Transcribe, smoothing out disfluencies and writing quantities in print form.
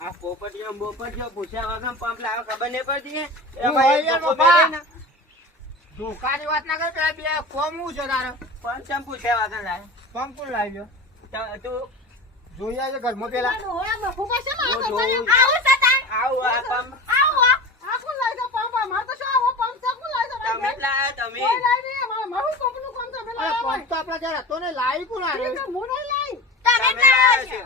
આ પોપટીઓ બોપટીઓ પૂછ્યા વગર પંપ લાવે ખબર નહીં પડતી હું હોય યાર બાપા. ધોકાની વાત ના કર પેલા બે કોમ હું છે તારે પણ ચમ પૂછ્યા વગર લાવે કોમ કોણ લાવી તું જોઈ આવજો ઘરમાં પેલા હોય બફુબા છે હું મારો જોઉં. આવું સતા આવું આ પંપ આવો આ કોણ લાઈ દો પંપ માર તો શું આવો પંપ છે કોણ લાઈ દો તમે જ લાયા તમે કોઈ લાઈ નહીં મારું પંપ નું કામ તમે અરે લાવો પંપ તો આપડા જરા તો ને લાવી કોણ આવે તો હું નહીં લાઈ તમે લાયા છે.